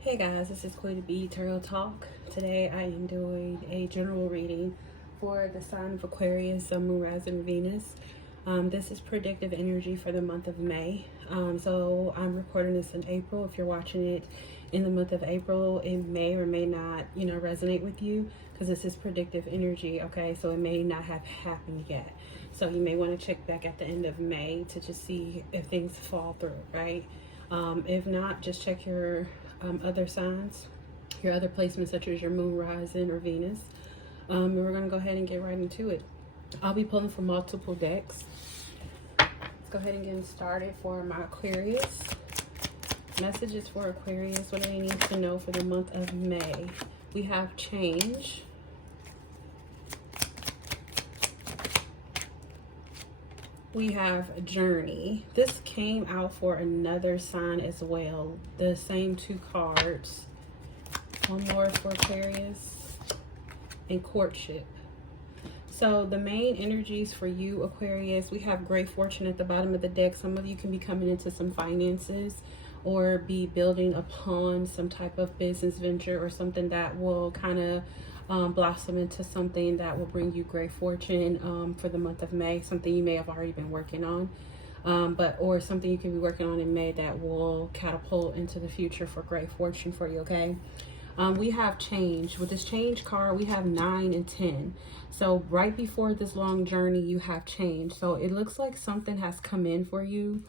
Hey guys, this is going to be Tarot Talk. Today I am doing a general reading for the sign of Aquarius, Sun, Moon, Rising, Venus. This is predictive energy for the month of May. So I'm recording this in April. If you're watching it in the month of April, it may or may not, resonate with you because this is predictive energy, okay? So it may not have happened yet. So you may want to check back at the end of May to just see if things fall through, right? If not, just check your other signs, your other placements such as your moon, rising, or Venus. And we're going to go ahead and get right into it. I'll be pulling from multiple decks. Let's go ahead and get started for my Aquarius. Messages for Aquarius, what do they need to know for the month of May? We have change. We have journey. This came out for another sign as well. The same two cards. One more for Aquarius. And courtship. So the main energies for you, Aquarius, we have great fortune at the bottom of the deck. Some of you can be coming into some finances or be building upon some type of business venture or something that will kind of blossom into something that will bring you great fortune for the month of May, something you may have already been working on, or something you can be working on in May that will catapult into the future for great fortune for you, okay? We have change. With this change card, we have 9 and 10. So right before this long journey, you have change. So it looks like something has come in for you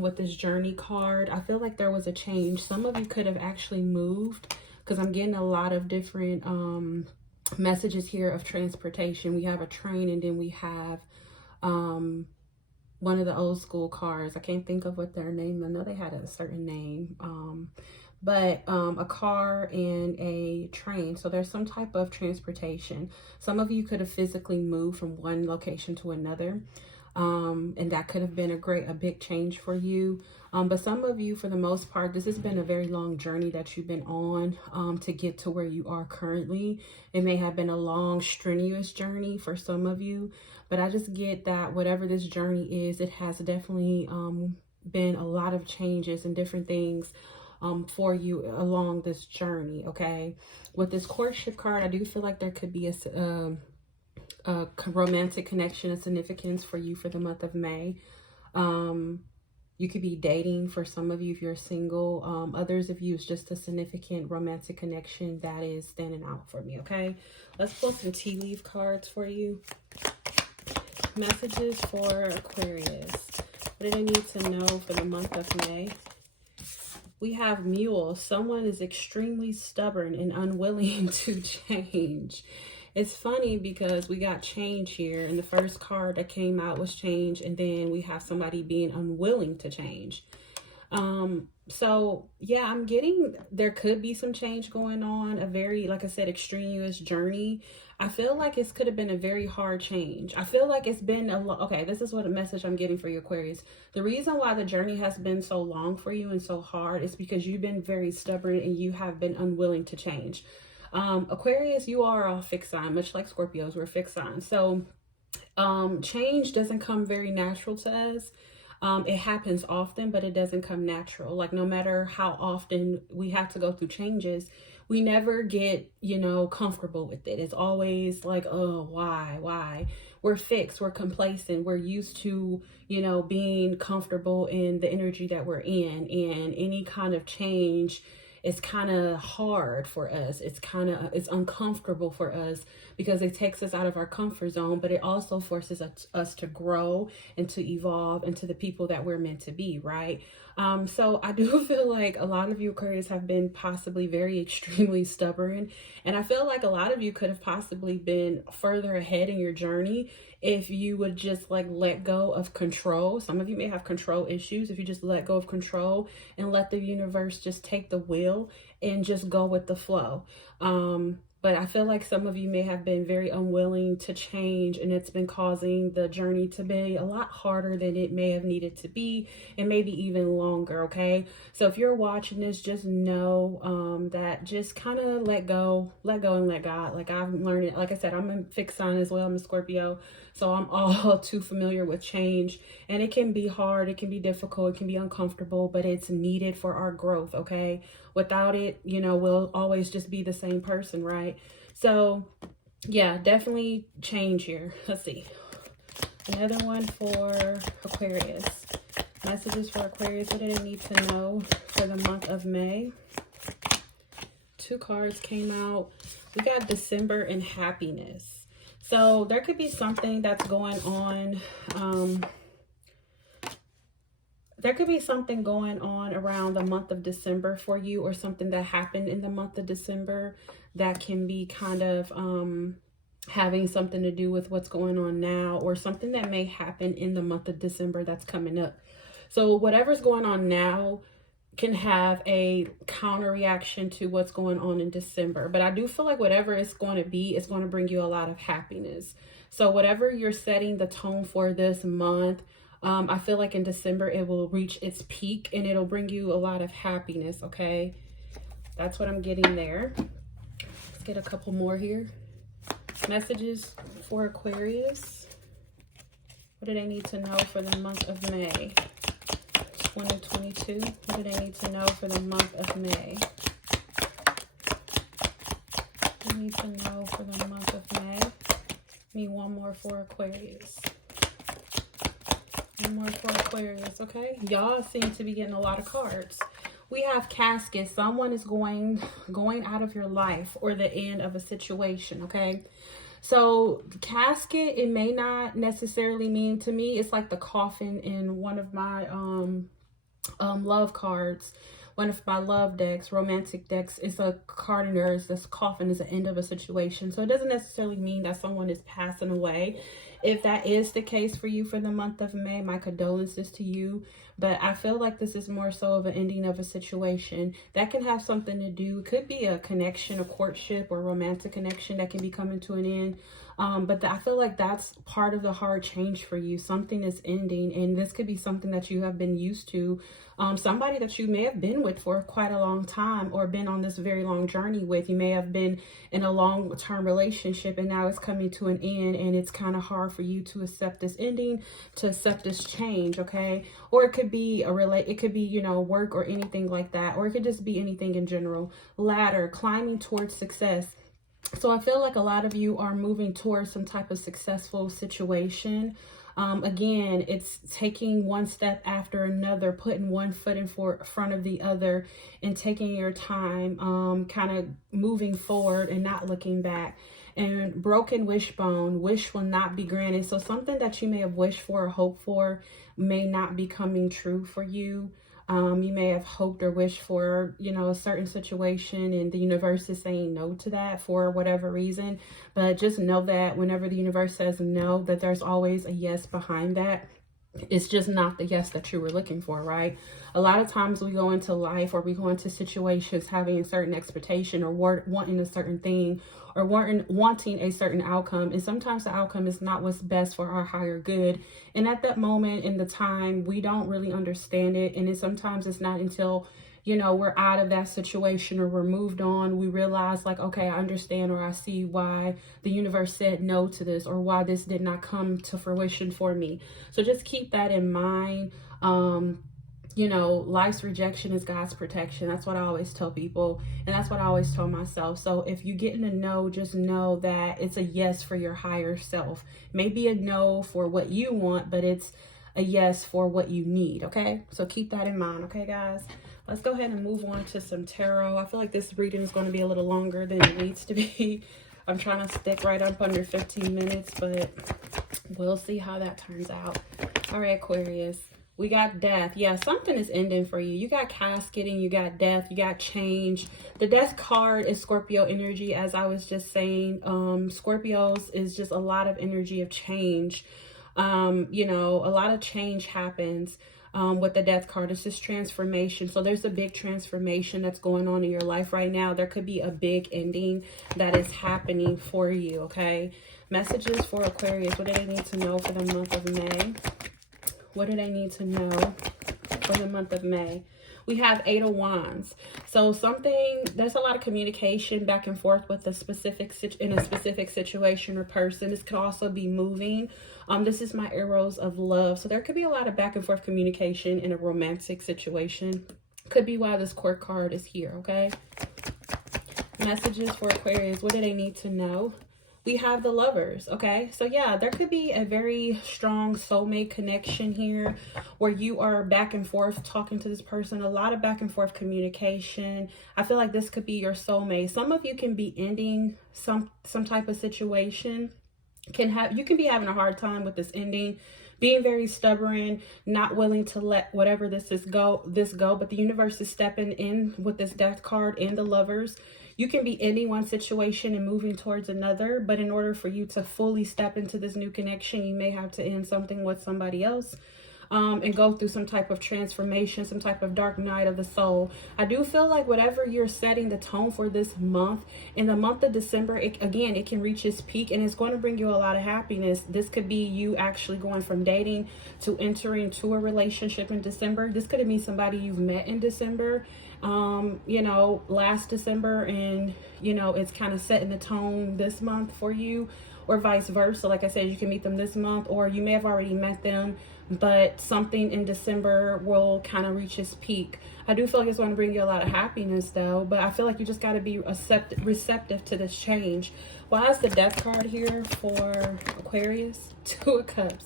with this journey card. I feel like there was a change. Some of you could have actually moved, because I'm getting a lot of different messages here of transportation. We have a train, and then we have one of the old school cars. I can't think of what their name. I know they had a certain name. But a car and a train. So there's some type of transportation. Some of you could have physically moved from one location to another. And that could have been a big change for you. But some of you, for the most part, this has been a very long journey that you've been on to get to where you are currently. It may have been a long, strenuous journey for some of you, but I just get that whatever this journey is, it has definitely been a lot of changes and different things for you along this journey, okay? With this courtship card, I do feel like there could be a romantic connection and significance for you for the month of May. You could be dating for some of you if you're single. Others of you, it's just a significant romantic connection that is standing out for me, okay? Let's pull some tea leaf cards for you. Messages for Aquarius. What do they need to know for the month of May? We have mule. Someone is extremely stubborn and unwilling to change. It's funny because we got change here, and the first card that came out was change, and then we have somebody being unwilling to change. So yeah, I'm getting there could be some change going on, a very, like I said, extraneous journey. I feel like it could have been a very hard change. I feel like it's been a lot. Okay, this is what a message I'm getting for you, Aquarius. The reason why the journey has been so long for you and so hard is because you've been very stubborn and you have been unwilling to change. Aquarius, you are a fixed sign, much like Scorpios, we're fixed signs. So change doesn't come very natural to us. It happens often, but it doesn't come natural. Like, no matter how often we have to go through changes, we never get, comfortable with it. It's always like, oh, why? We're fixed, we're complacent, we're used to, being comfortable in the energy that we're in, and any kind of change, it's kind of hard for us. It's uncomfortable for us because it takes us out of our comfort zone, but it also forces us to grow and to evolve into the people that we're meant to be, right? So I do feel like a lot of you, Aquarius, have been possibly very extremely stubborn. And I feel like a lot of you could have possibly been further ahead in your journey if you would just let go of control. Some of you may have control issues. If you just let go of control and let the universe just take the wheel and just go with the flow. but I feel like some of you may have been very unwilling to change, and it's been causing the journey to be a lot harder than it may have needed to be, and maybe even longer, okay? So if you're watching this, just know that just kind of let go and let God. Like I'm learning, like I said, I'm a fixed sign as well. I'm a Scorpio, so I'm all too familiar with change, and it can be hard, it can be difficult, it can be uncomfortable, but it's needed for our growth, okay? Without it, you know, we'll always just be the same person, right? So yeah, definitely change here. Let's see. Another one for Aquarius. Messages for Aquarius. What do they need to know for the month of May? 2 cards came out. We got December and happiness. So there could be something that's going on. There could be something going on around the month of December for you, or something that happened in the month of December that can be kind of having something to do with what's going on now, or something that may happen in the month of December that's coming up. So whatever's going on now can have a counter reaction to what's going on in December. But I do feel like whatever it's going to be, it's going to bring you a lot of happiness. So whatever you're setting the tone for this month, I feel like in December it will reach its peak and it'll bring you a lot of happiness, okay? That's what I'm getting there. Let's get a couple more here. Messages for Aquarius. What do they need to know for the month of May 2022? What do they need to know for the month of May? What do they need to know for the month of May? Need one more for Aquarius. One more for Aquarius, okay? Y'all seem to be getting a lot of cards. We have casket. Someone is going out of your life, or the end of a situation, okay? So casket, it may not necessarily mean, to me, it's like the coffin in one of my love cards, one of my love decks, romantic decks. It's a card in there. This coffin is the end of a situation. So it doesn't necessarily mean that someone is passing away. If that is the case for you for the month of May, my condolences to you. But I feel like this is more so of an ending of a situation that can have something to do. It could be a connection, a courtship, or romantic connection that can be coming to an end. But I feel like that's part of the hard change for you. Something is ending, and this could be something that you have been used to. Somebody that you may have been with for quite a long time, or been on this very long journey with. You may have been in a long-term relationship, and now it's coming to an end, and it's kind of hard for you to accept this ending, to accept this change, okay? Or it could be it could be, you know, work or anything like that, or it could just be anything in general. Ladder, climbing towards success. So I feel like a lot of you are moving towards some type of successful situation. Again, it's taking one step after another, putting one foot in front of the other, and taking your time, kind of moving forward and not looking back. And broken wishbone, wish will not be granted. So something that you may have wished for or hoped for may not be coming true for you. You may have hoped or wished for, you know, a certain situation, and the universe is saying no to that for whatever reason. But just know that whenever the universe says no, that there's always a yes behind that. It's just not the yes that you were looking for, right? A lot of times we go into life, or we go into situations having a certain expectation, or wanting a certain thing, or wanting a certain outcome. And sometimes the outcome is not what's best for our higher good. And at that moment in the time, we don't really understand it. And sometimes it's not until, you know, we're out of that situation, or we're moved on, we realize like, okay, I understand, or I see why the universe said no to this, or why this did not come to fruition for me. So just keep that in mind. You know, life's rejection is God's protection. That's what I always tell people. And that's what I always tell myself. So if you get in a no, just know that it's a yes for your higher self. Maybe a no for what you want, but it's a yes for what you need. Okay. So keep that in mind. Okay, guys. Let's go ahead and move on to some tarot. I feel like this reading is going to be a little longer than it needs to be. I'm trying to stick right up under 15 minutes, but we'll see how that turns out. All right, Aquarius. We got death. Yeah, something is ending for you. You got casketing, you got death, you got change. The death card is Scorpio energy, as I was just saying. Scorpios is just a lot of energy of change. You know, a lot of change happens. with the Death card. It's this transformation. So there's a big transformation that's going on in your life right now. There could be a big ending that is happening for you, okay? Messages for Aquarius. What do they need to know for the month of May? What do they need to know for the month of May? We have 8 of Wands. So there's a lot of communication back and forth with a specific situation or person. This could also be moving. This is my arrows of love. So there could be a lot of back and forth communication in a romantic situation. Could be why this Court card is here, okay? Messages for Aquarius. What do they need to know? We have the Lovers, okay? So yeah, there could be a very strong soulmate connection here where you are back and forth talking to this person, a lot of back and forth communication. I feel like this could be your soulmate. Some of you can be ending some type of situation. You can be having a hard time with this ending, being very stubborn, not willing to let whatever this go, but the universe is stepping in with this Death card and the Lovers. You can be ending one situation and moving towards another, but in order for you to fully step into this new connection, you may have to end something with somebody else. And go through some type of transformation, some type of dark night of the soul. I do feel like whatever you're setting the tone for this month, in the month of December, it can reach its peak and it's going to bring you a lot of happiness. This could be you actually going from dating to entering to a relationship in December. This could be somebody you've met in December, last December, and, it's kind of setting the tone this month for you, or vice versa. Like I said, you can meet them this month, or you may have already met them, but something in December will kind of reach its peak. I do feel like it's going to bring you a lot of happiness though, but I feel like you just got to be receptive to this change. Why is the Death card here for Aquarius? 2 of Cups.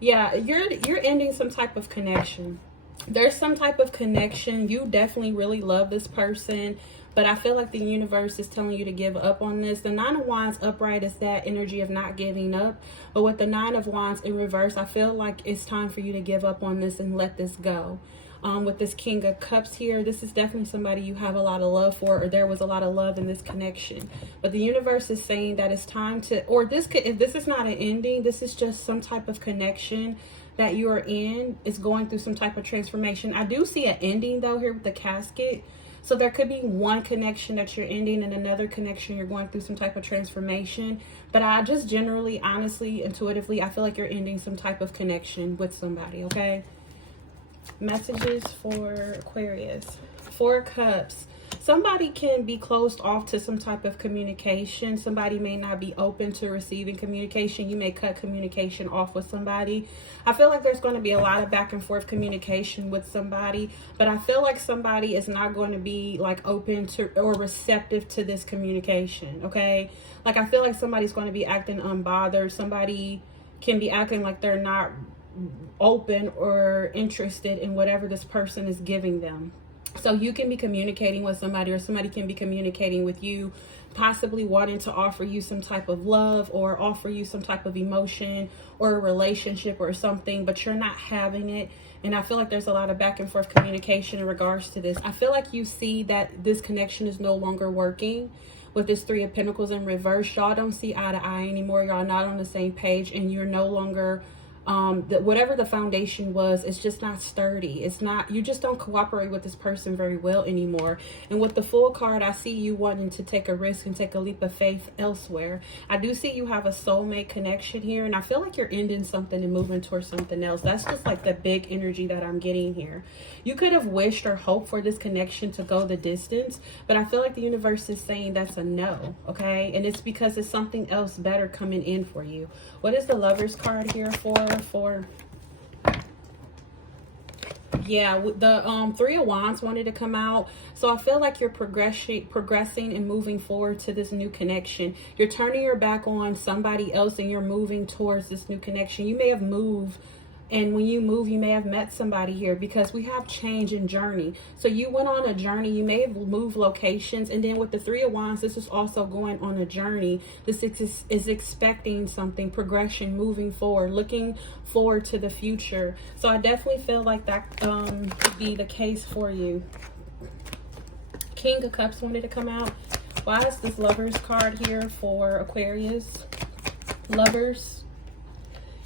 Yeah, you're ending some type of connection. There's some type of connection. You definitely really love this person, but I feel like the universe is telling you to give up on this. The 9 of Wands upright is that energy of not giving up. But with the 9 of Wands in reverse, I feel like it's time for you to give up on this and let this go. With this King of Cups here, this is definitely somebody you have a lot of love for, or there was a lot of love in this connection. But the universe is saying that it's time to, or if this is not an ending, this is just some type of connection that you are in. It's going through some type of transformation. I do see an ending though here with the casket. So there could be one connection that you're ending and another connection you're going through some type of transformation. But I just generally, honestly, intuitively, I feel like you're ending some type of connection with somebody, okay? Messages for Aquarius. 4 Cups. Somebody can be closed off to some type of communication. Somebody may not be open to receiving communication. You may cut communication off with somebody. I feel like there's going to be a lot of back and forth communication with somebody, but I feel like somebody is not going to be like open to or receptive to this communication, okay? Like I feel like somebody's going to be acting unbothered. Somebody can be acting like they're not open or interested in whatever this person is giving them. So you can be communicating with somebody, or somebody can be communicating with you, possibly wanting to offer you some type of love or offer you some type of emotion or a relationship or something, but you're not having it. And I feel like there's a lot of back and forth communication in regards to this. I feel like you see that this connection is no longer working with this 3 of Pentacles in reverse. Y'all don't see eye to eye anymore. Y'all not on the same page, and you're no longer whatever the foundation was, it's just not sturdy. It's not, you just don't cooperate with this person very well anymore. And with the Fool card, I see you wanting to take a risk and take a leap of faith elsewhere. I do see you have a soulmate connection here, and I feel like you're ending something and moving towards something else. That's just like the big energy that I'm getting here. You could have wished or hoped for this connection to go the distance, but I feel like the universe is saying that's a no, okay? And it's because it's something else better coming in for you. What is the Lovers card here for? Yeah, the 3 of Wands wanted to come out. So I feel like you're progressing and moving forward to this new connection. You're turning your back on somebody else and you're moving towards this new connection. You may have moved, and when you move, you may have met somebody here, because we have change and journey. So you went on a journey. You may have moved locations. And then with the 3 of Wands, this is also going on a journey. This is expecting something, progression, moving forward, looking forward to the future. So I definitely feel like that could be the case for you. King of Cups wanted to come out. Why is this Lovers card here for Aquarius? Lovers.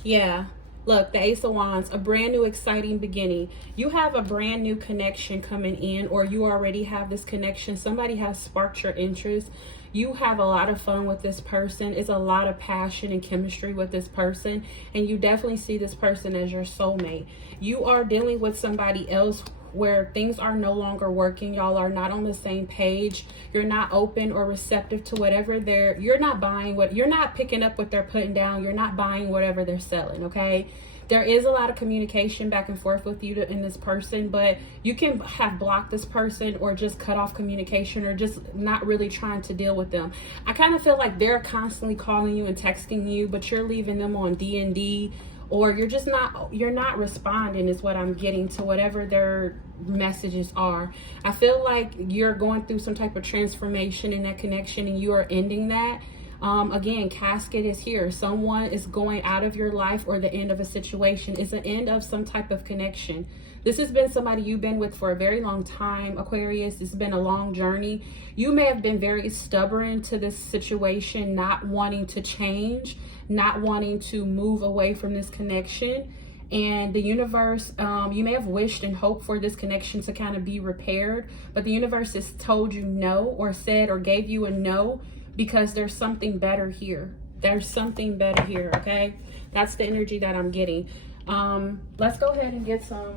Yeah. Look, the Ace of Wands, a brand new exciting beginning. You have a brand new connection coming in, or you already have this connection. Somebody has sparked your interest. You have a lot of fun with this person. It's a lot of passion and chemistry with this person. And you definitely see this person as your soulmate. You are dealing with somebody else where things are no longer working. Y'all are not on the same page. You're not open or receptive to whatever you're not buying what, you're not picking up what they're putting down. You're not buying whatever they're selling, okay? There is a lot of communication back and forth with you and this person, but you can have blocked this person or just cut off communication or just not really trying to deal with them. I kind of feel like they're constantly calling you and texting you, but you're leaving them on D&D, or you're not responding is what I'm getting to whatever their messages are. I feel like you're going through some type of transformation in that connection and you are ending that. Again, casket is here. Someone is going out of your life, or the end of a situation. It's an end of some type of connection. This has been somebody you've been with for a very long time, Aquarius. It's been a long journey. You may have been very stubborn to this situation, not wanting to change, not wanting to move away from this connection. And the universe, you may have wished and hoped for this connection to kind of be repaired, but the universe has told you no, or said or gave you a no, because there's something better here. There's something better here, okay? That's the energy that I'm getting. Let's go ahead and get some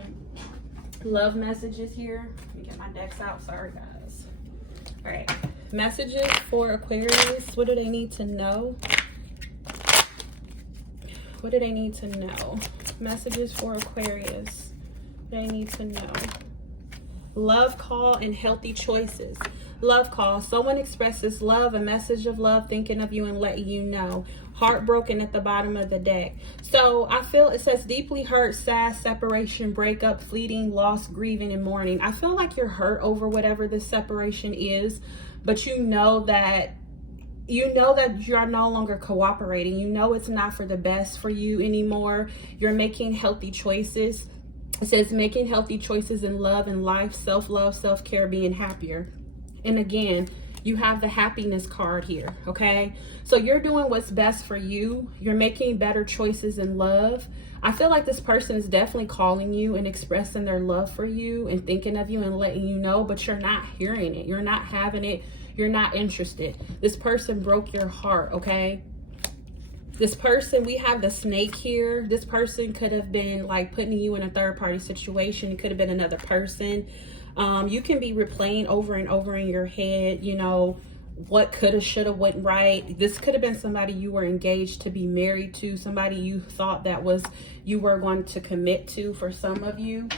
love messages here. Let me get my decks out. Sorry, guys. All right. Messages for Aquarius. What do they need to know? What do they need to know? Messages for Aquarius. What do they need to know? Love call and healthy choices. Love call. Someone expresses love, a message of love, thinking of you and letting you know. Heartbroken at the bottom of the deck. So I feel it says deeply hurt, sad, separation, breakup, fleeting, loss, grieving, and mourning. I feel like you're hurt over whatever this separation is, but you know that you're no longer cooperating. You know it's not for the best for you anymore. You're making healthy choices. It says making healthy choices in love and life, self-love, self-care, being happier. And again, you have the happiness card here, okay? So you're doing what's best for you. You're making better choices in love. I feel like this person is definitely calling you and expressing their love for you and thinking of you and letting you know, but you're not hearing it. You're not having it. You're not interested. This person broke your heart, okay? This person, we have the snake here. This person could have been like putting you in a third party situation. It could have been another person. You can be replaying over and over in your head, you know, what coulda, shoulda, went right. This could have been somebody you were engaged to be married to, somebody you thought that you were going to commit to for some of you.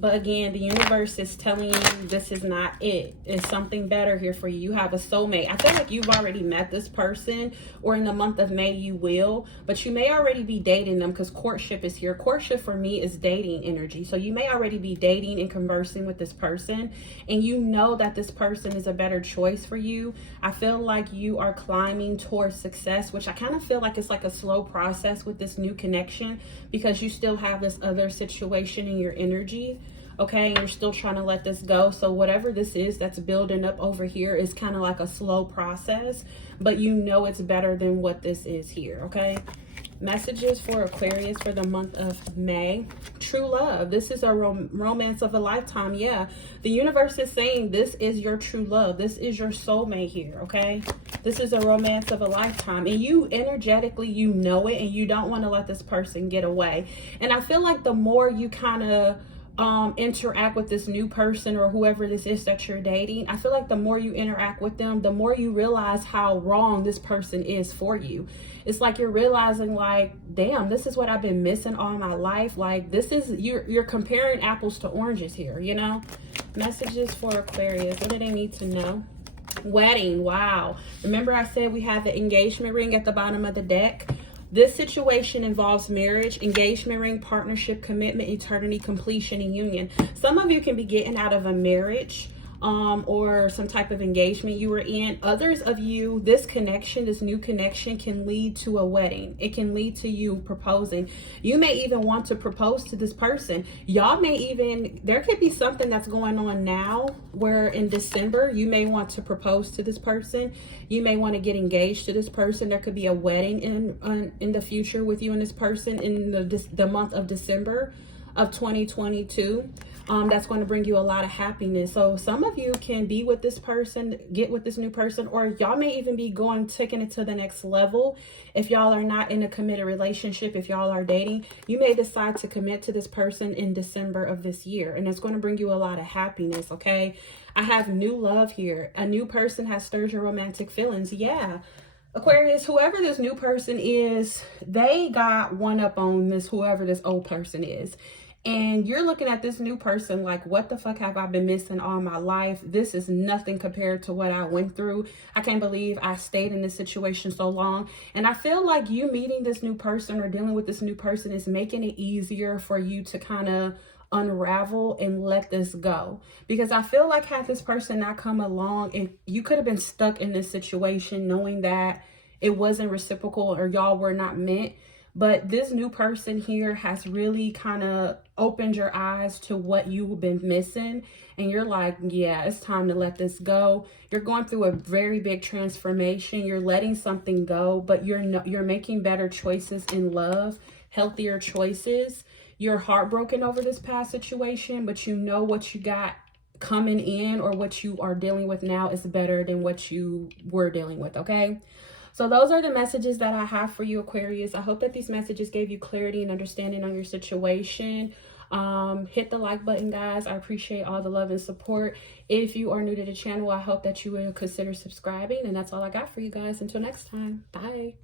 But again, the universe is telling you this is not it. It's something better here for you. You have a soulmate. I feel like you've already met this person, or in the month of May you will. But you may already be dating them, because courtship is here. Courtship for me is dating energy. So you may already be dating and conversing with this person. And you know that this person is a better choice for you. I feel like you are climbing towards success, which I kind of feel like it's like a slow process with this new connection, because you still have this other situation in your energy. Okay, and you're still trying to let this go. So whatever this is that's building up over here is kind of like a slow process, but you know it's better than what this is here, okay? Messages for Aquarius for the month of May. True love. This is a romance of a lifetime. Yeah, the universe is saying this is your true love. This is your soulmate here, okay? This is a romance of a lifetime. And you energetically, you know it, and you don't want to let this person get away. And I feel like the more you kind of interact with this new person, or whoever this is that you're dating, I feel like the more you interact with them, the more you realize how wrong this person is for you. It's like you're realizing, like, damn, this is what I've been missing all my life. Like, this is, you're comparing apples to oranges here, you know? Messages for Aquarius. What do they need to know? Wedding. Wow. Remember I said we have the engagement ring at the bottom of the deck? This situation involves marriage, engagement ring, partnership, commitment, eternity, completion, and union. Some of you can be getting out of a marriage. or some type of engagement you were in. Others of you, this connection, this new connection can lead to a wedding. It can lead to you proposing. You may even want to propose to this person. Y'all may even, there could be something that's going on now where in December, you may want to propose to this person. You may want to get engaged to this person. There could be a wedding in the future with you and this person in the month of December of 2022. That's going to bring you a lot of happiness. So some of you can be with this person, get with this new person, or y'all may even be taking it to the next level. If y'all are not in a committed relationship, if y'all are dating, you may decide to commit to this person in December of this year, and it's going to bring you a lot of happiness. Okay, I have new love here. A new person has stirred your romantic feelings. Yeah. Aquarius, whoever this new person is, they got one up on this, whoever this old person is. And you're looking at this new person like, what the fuck have I been missing all my life? This is nothing compared to what I went through. I can't believe I stayed in this situation so long. And I feel like you meeting this new person or dealing with this new person is making it easier for you to kind of unravel and let this go. Because I feel like had this person not come along, and you could have been stuck in this situation knowing that it wasn't reciprocal or y'all were not meant. But this new person here has really kind of opened your eyes to what you've been missing. And you're like, yeah, it's time to let this go. You're going through a very big transformation. You're letting something go, but you're making better choices in love, healthier choices. You're heartbroken over this past situation, but you know what you got coming in or what you are dealing with now is better than what you were dealing with, okay? So those are the messages that I have for you, Aquarius. I hope that these messages gave you clarity and understanding on your situation. Hit the like button, guys. I appreciate all the love and support. If you are new to the channel, I hope that you will consider subscribing. And that's all I got for you guys. Until next time. Bye.